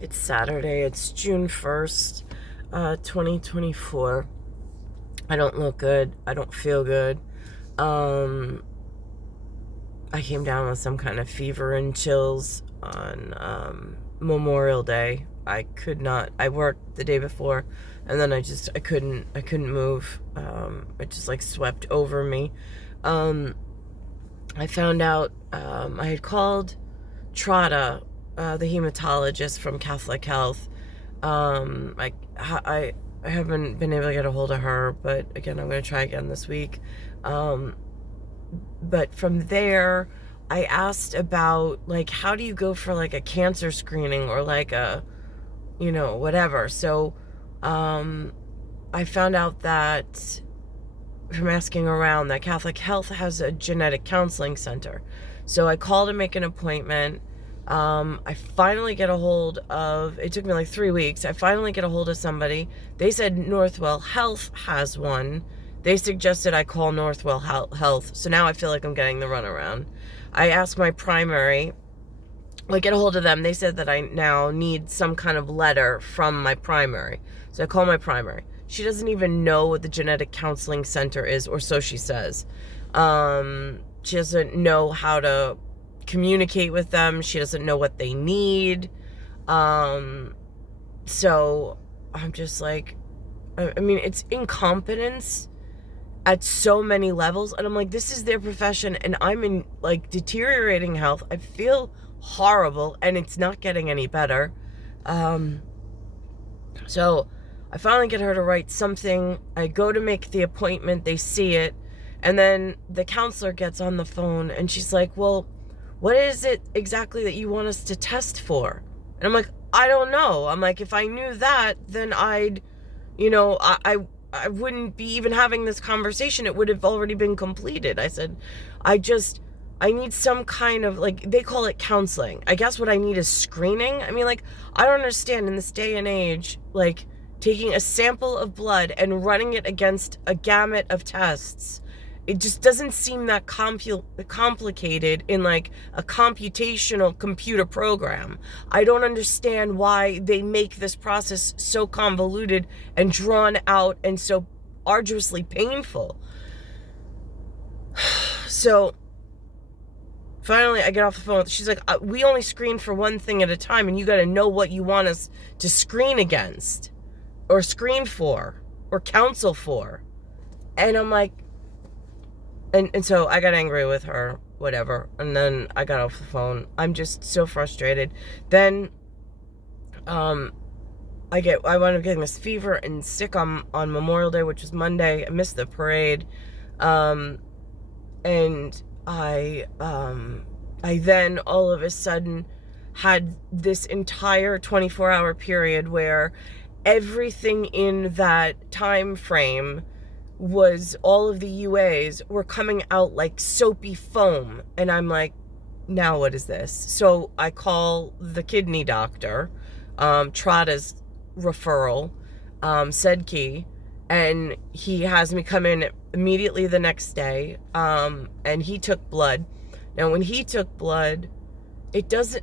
It's Saturday. It's June 1st, 2024. I don't look good. I don't feel good. Um, I came down with some kind of fever and chills on Memorial Day. I worked the day before, and then I couldn't move. It just like swept over me. Um, I found out, I had called Trotta, the hematologist from Catholic Health. I haven't been able to get a hold of her, but again, I'm going to try again this week. Um, but from there, I asked about, like, how do you go for, like, a cancer screening or, like, whatever. So, I found out that from asking around that Catholic Health has a genetic counseling center. So I called to make an appointment. I finally get a hold of, it took me like 3 weeks. I finally get a hold of somebody. They said Northwell Health has one. They suggested I call Northwell Health. So now I feel like I'm getting the runaround. I asked my primary, get a hold of them. They said that I now need some kind of letter from my primary. So I call my primary. She doesn't even know what the genetic counseling center is, or so she says. She doesn't know how to communicate with them. She doesn't know what they need. So I'm just like, I mean, it's incompetence at so many levels. And I'm like, this is their profession, and I'm in, like, deteriorating health. I feel horrible, and it's not getting any better. So I finally get her to write something. I go to make the appointment. They see it. And then the counselor gets on the phone, and she's like, well, what is it exactly that you want us to test for? And I'm like, I don't know. I'm like, if I knew that, then I'd, I wouldn't be even having this conversation. It would have already been completed. I said, I need some kind of, like, they call it counseling. I guess what I need is screening. I mean, like, I don't understand in this day and age, like, taking a sample of blood and running it against a gamut of tests. It just doesn't seem that complicated in, like, a computational computer program. I don't understand why they make this process so convoluted and drawn out and so arduously painful. So finally, I get off the phone. She's like, we only screen for one thing at a time, and you got to know what you want us to screen against or screen for or counsel for. And I'm like, and so I got angry with her, whatever. And then I got off the phone. I'm just so frustrated. Then I wound up getting this fever and sick on Memorial Day, which was Monday. I missed the parade. And I then all of a sudden had this entire 24-hour period where everything in that time frame was, all of the UAs were coming out like soapy foam. And I'm like, now what is this? So I call the kidney doctor, Trotta's referral, Sedkey, and he has me come in immediately the next day. And he took blood. Now, when he took blood,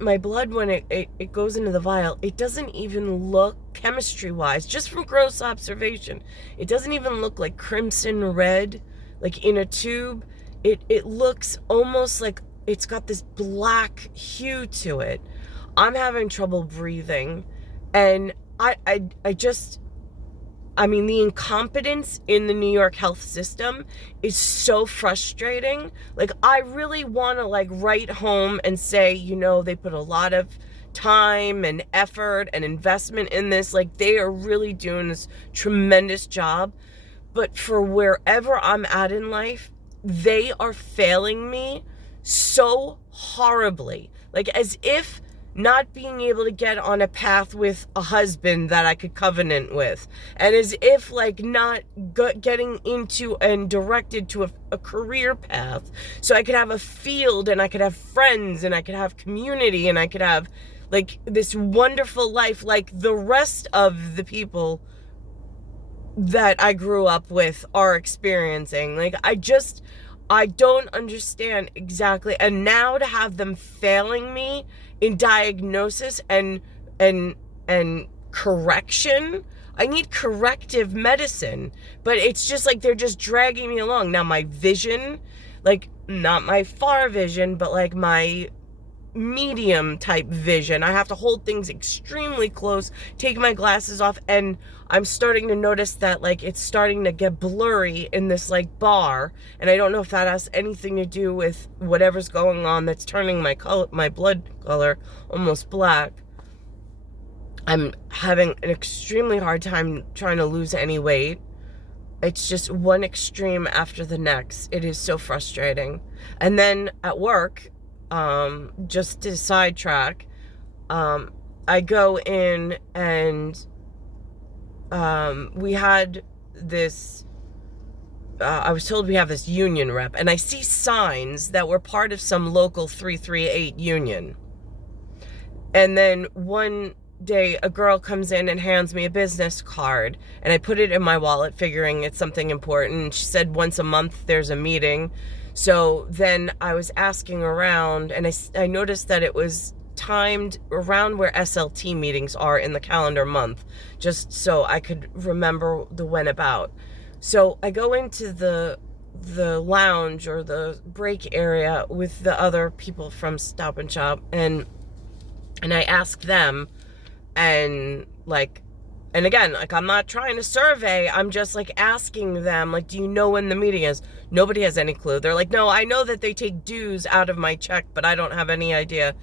my blood, when it goes into the vial, it doesn't even look, chemistry-wise, just from gross observation, it doesn't even look like crimson red, like in a tube. It looks almost like it's got this black hue to it. I'm having trouble breathing, and I mean, the incompetence in the New York health system is so frustrating. Like, I really want to, like, write home and say, they put a lot of time and effort and investment in this. Like, they are really doing this tremendous job. But for wherever I'm at in life, they are failing me so horribly. Like, as if not being able to get on a path with a husband that I could covenant with, and as if, like, not getting into and directed to a career path so I could have a field, and I could have friends, and I could have community, and I could have, like, this wonderful life like the rest of the people that I grew up with are experiencing. Like, I don't understand exactly. And now to have them failing me in diagnosis and and correction. I need corrective medicine, but it's just like they're just dragging me along. Now my vision, like not my far vision, but like my medium type vision, I have to hold things extremely close, take my glasses off, and I'm starting to notice that like it's starting to get blurry in this like bar, and I don't know if that has anything to do with whatever's going on that's turning my blood color almost black. I'm having an extremely hard time trying to lose any weight. It's just one extreme after the next. It is so frustrating. And then at work, just to sidetrack, I go in and we had this, I was told we have this union rep, and I see signs that we're part of some local 338 union. And then one day a girl comes in and hands me a business card, and I put it in my wallet figuring it's something important. She said once a month there's a meeting. So then I was asking around, and I noticed that it was timed around where SLT meetings are in the calendar month, just so I could remember the when about. So I go into the lounge or the break area with the other people from Stop and Shop, and I ask them, and again, like, I'm not trying to survey, I'm just like asking them, like, do you know when the meeting is? Nobody has any clue. They're like, no, I know that they take dues out of my check, but I don't have any idea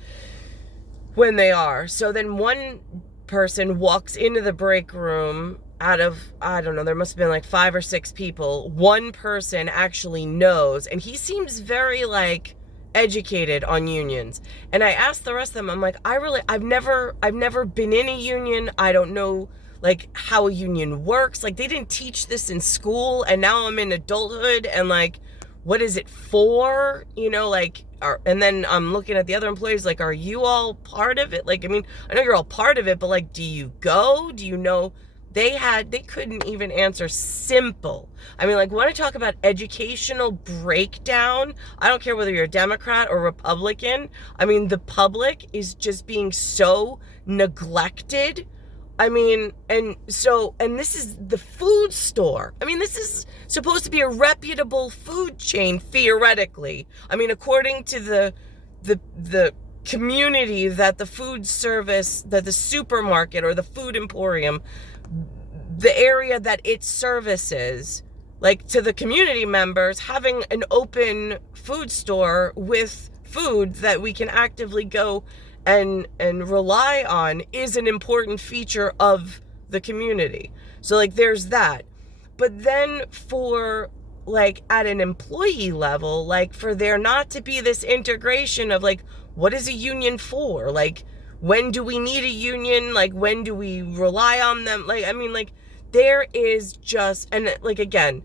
when they are. So then one person walks into the break room out of, I don't know, there must have been like 5 or 6 people. One person actually knows, and he seems very like educated on unions. And I asked the rest of them, I'm like, I've never been in a union. I don't know like how a union works. Like, they didn't teach this in school, and now I'm in adulthood, and like, what is it for? You know, like, and then I'm looking at the other employees, like, are you all part of it? Like, I mean, I know you're all part of it, but like, do you go? Do you know? They couldn't even answer simple. I mean, like, when I talk about educational breakdown, I don't care whether you're a Democrat or Republican. I mean, the public is just being so neglected. I mean, and this is the food store. I mean, this is supposed to be a reputable food chain, theoretically. I mean, according to the community that the food service, that the supermarket or the food emporium, the area that it services, like, to the community members, having an open food store with food that we can actively go and rely on is an important feature of the community. So like, there's that. But then for like at an employee level, like, for there not to be this integration of like, what is a union for? Like, when do we need a union? Like, when do we rely on them? Like, I mean, like, there is just, and like, again,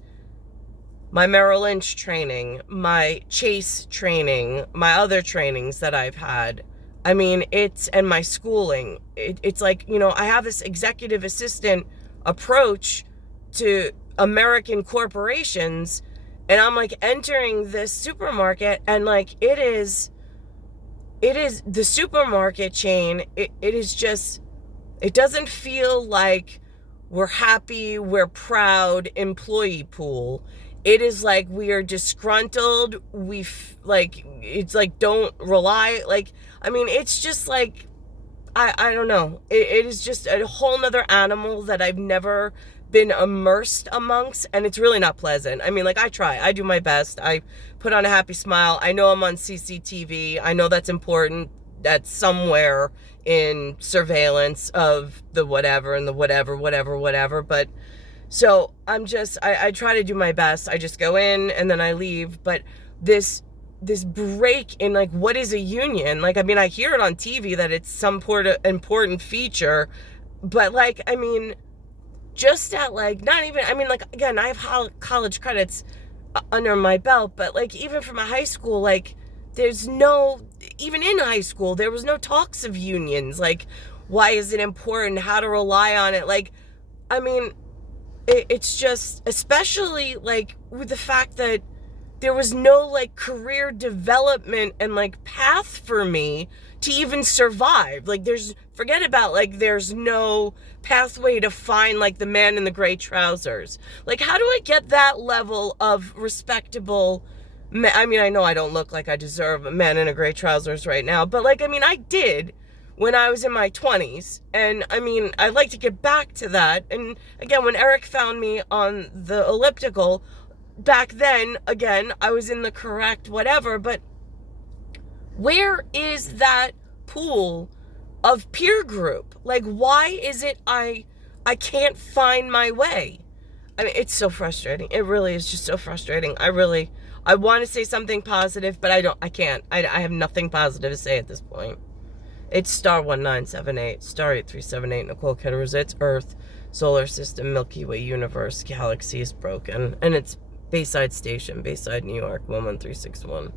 my Merrill Lynch training, my Chase training, my other trainings that I've had, I mean, and my schooling, it's like, you know, I have this executive assistant approach to American corporations, and I'm like entering this supermarket, and like, it is the supermarket chain. It is just, it doesn't feel like we're happy, we're proud employee pool. It is like we are disgruntled. Like, it's like, don't rely. Like, I mean, it's just like, I don't know. It is just a whole nother animal that I've never been immersed amongst, and it's really not pleasant. I mean, like, I do my best. I put on a happy smile. I know I'm on CCTV. I know that's important. That's somewhere in surveillance of the whatever and the whatever. But so I try to do my best. I just go in and then I leave. But this break in, like, what is a union? Like, I mean, I hear it on TV that it's some important feature, but like, I mean, just at like, not even, I mean, like, again, I have college credits under my belt, but like, even from a high school, like, even in high school, there was no talks of unions. Like, why is it important? How to rely on it? Like, I mean, it's just, especially like with the fact that there was no like career development and like path for me to even survive. Like forget about like there's no pathway to find like the man in the gray trousers. Like how do I get that level of respectable, I mean, I know I don't look like I deserve a man in a gray trousers right now, but like, I mean, I did when I was in my 20s. And I mean, I'd like to get back to that. And again, when Eric found me on the elliptical, back then, again, I was in the correct whatever, but where is that pool of peer group? Like, why is it I can't find my way? I mean, it's so frustrating. It really is just so frustrating. I want to say something positive, but I can't. I have nothing positive to say at this point. It's star 1978, star 8378, Nicole Kidder, it's Earth, solar system, Milky Way universe, galaxy is broken. And it's Bayside Station, Bayside, New York, 11361.